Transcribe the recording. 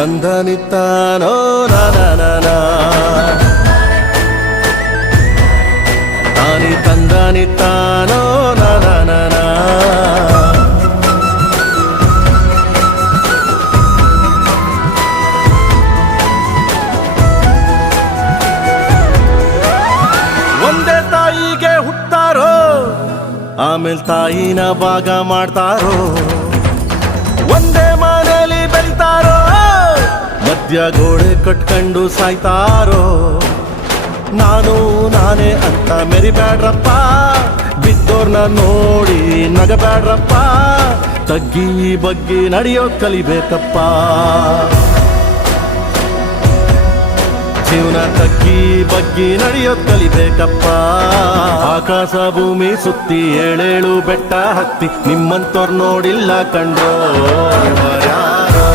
ತಂದನಿತ್ತಾನೋ ನಾನ ತಾನಿ ತಂದನಿತ್ತಾನೋ ನಾನ ಒಂದೇ ತಾಯಿಗೆ ಹುಟ್ಟಾರೋ ಆಮೇಲೆ ತಾಯಿನ ಭಾಗ ಮಾಡ್ತಾರೋ ಒಂದೇ ಮನೆಯಲ್ಲಿ ಬೆಳಿತಾರೋ ಮಧ್ಯ ಗೋಡೆ ಕಟ್ಕೊಂಡು ಸಾಯ್ತಾರೋ ನಾನು ನಾನೇ ಅಂತ ಮೆರಿಬ್ಯಾಡ್ರಪ್ಪ ಬಿದ್ದೋರ್ನ ನೋಡಿ ನಗಬ್ಯಾಡ್ರಪ್ಪ ತಗ್ಗಿ ಬಗ್ಗಿ ನಡೆಯೋದ್ ಕಲಿಬೇಕಪ್ಪ ಜೀವನ ತಗ್ಗಿ ಬಗ್ಗಿ ನಡೆಯೋದ್ ಕಲಿಬೇಕಪ್ಪ ಆಕಾಶ ಭೂಮಿ ಸುತ್ತಿ ಏಳೇಳು ಬೆಟ್ಟ ಹತ್ತಿ ನಿಮ್ಮಂತೋರ್ ನೋಡಿಲ್ಲ ಕಂಡೋ ಯಾರೋ